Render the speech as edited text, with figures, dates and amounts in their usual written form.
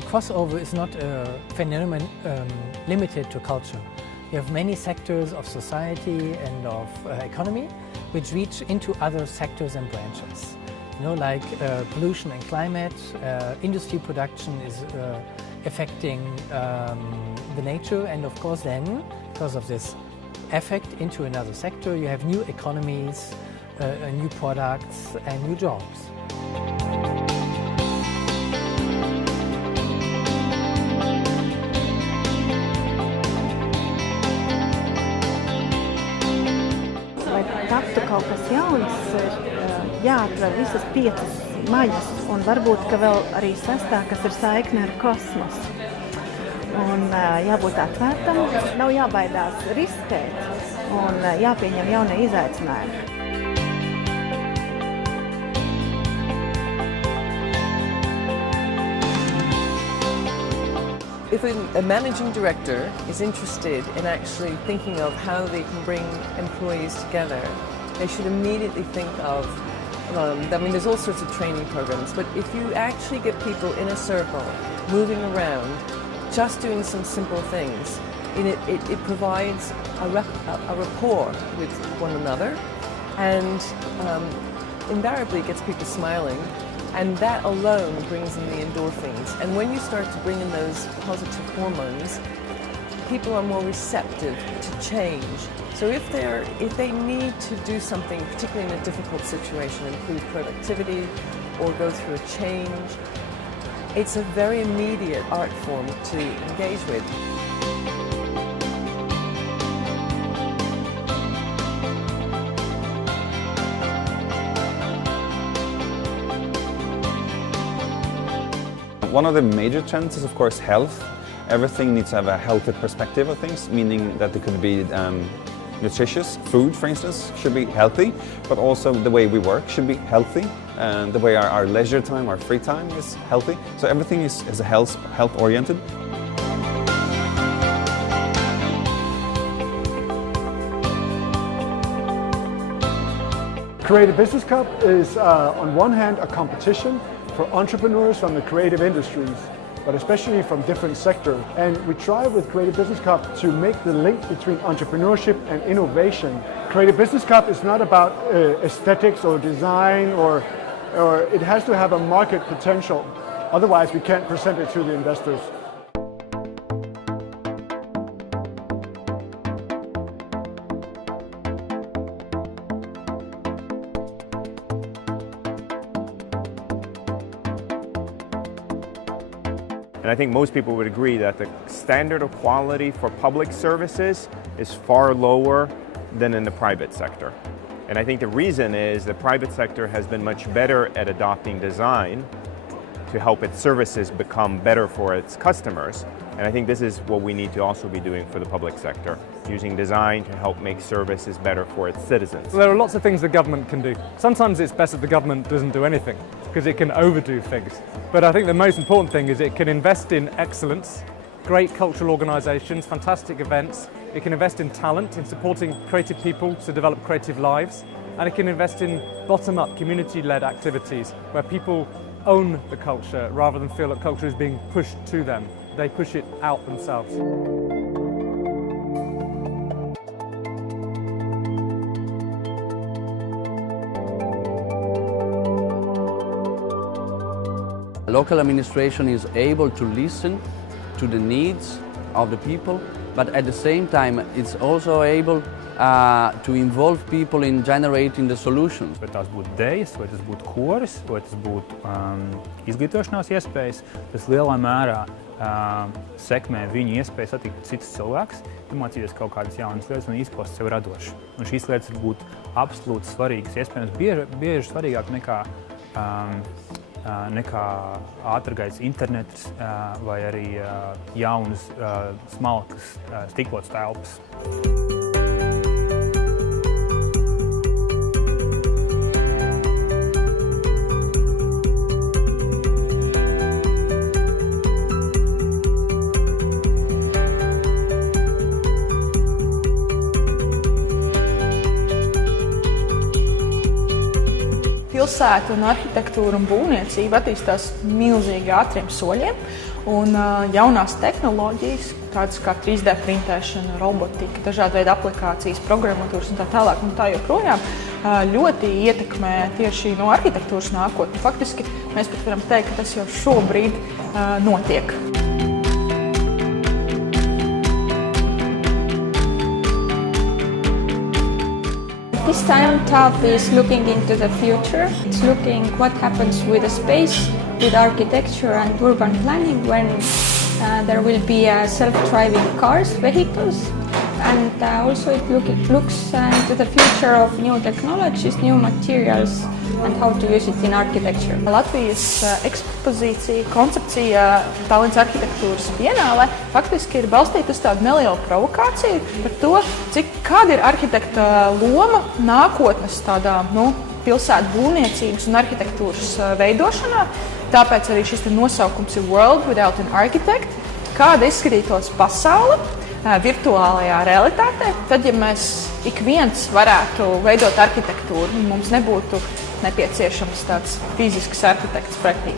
But crossover is not a phenomenon limited to culture. You have many sectors of society and of economy which reach into other sectors and branches. You know, like pollution and climate, industry production is affecting the nature, and of course then, because of this effect into another sector, you have new economies, new products and new jobs. Lai taptu kaut kas jauns, jāatver visas 5 maļas, un varbūt, ka vēl arī 6, kas ir saikne ar kosmosu. Un jābūt atvērtam, nav jābaidās riskēt, un jāpieņem jaunie izaicinājumi. If a managing director is interested in actually thinking of how they can bring employees together, they should immediately think of, I mean, there's all sorts of training programs, but if you actually get people in a circle, moving around, just doing some simple things, it provides a rapport with one another, and invariably gets people smiling. And that alone brings in the endorphins. And when you start to bring in those positive hormones, people are more receptive to change. So if they need to do something, particularly in a difficult situation, improve productivity or go through a change, it's a very immediate art form to engage with. One of the major trends is, of course, health. Everything needs to have a healthy perspective of things, meaning that it could be nutritious. Food, for instance, should be healthy, but also the way we work should be healthy, and the way our leisure time, our free time is healthy. So everything is health-oriented. Creative Business Cup is, on one hand, a competition for entrepreneurs from the creative industries, but especially from different sectors. And we try with Creative Business Cup to make the link between entrepreneurship and innovation. Creative Business Cup is not about aesthetics or design, or it has to have a market potential. Otherwise, we can't present it to the investors. And I think most people would agree that the standard of quality for public services is far lower than in the private sector. And I think the reason is the private sector has been much better at adopting design to help its services become better for its customers. And I think this is what we need to also be doing for the public sector, using design to help make services better for its citizens. Well, there are lots of things the government can do. Sometimes it's best that the government doesn't do anything, because it can overdo things. But I think the most important thing is it can invest in excellence, great cultural organisations, fantastic events. It can invest in talent, in supporting creative people to develop creative lives. And it can invest in bottom-up, community-led activities where people own the culture rather than feel that culture is being pushed to them. They push it out themselves. Local administration is able to listen to the needs of the people, but at the same time it's also able to involve people in generating the solutions. Vai tās būtu dejas, vai tas būtu koris, vai tas būtu izglītošanās iespējas, tas lielā mērā sekmē viņu iespēju satikt citus cilvēkus, iemācīties kaut kādas jaunas lietas un izpaust sevi radoši. Un šīs lietas ir būt absolūti svarīgas, iespējams bieži svarīgāk nekā ātrgaitas internets vai arī jaunas smalkas stiklotas telpas. pilsēta un arhitektūra un būvniecība attīstās milzīgi ātriem soļiem, un jaunās tehnoloģijas, tādas kā 3D printēšana, robotika, dažādi veidi aplikācijas, programmatūras un tā tālāk un tā joprojām, ļoti ietekmē tieši no arhitektūras nākotni. Faktiski mēs pat varam teikt, ka tas jau šobrīd notiek. This time TAP is looking into the future. It's looking what happens with the space, with architecture and urban planning when there will be self-driving cars, vehicles, and also it looks into the future of new technologies, new materials and how to use it in architecture. Latvijas ekspozīcija, koncepcija Tallinas arhitektūras bienālē faktiski ir balstīta uz tādu nelielu provokāciju par to, kāda ir arhitekta loma nākotnes tādā, pilsētu būvniecības un arhitektūras veidošanā. Tāpēc arī šis nosaukums ir World Without an Architect. Kāda izskatītos pasaule virtuālajā realitātē, tad, ja mēs ik viens varētu veidot arhitektūru, mums nebūtu nepieciešams tāds fizisks arhitekts pretī.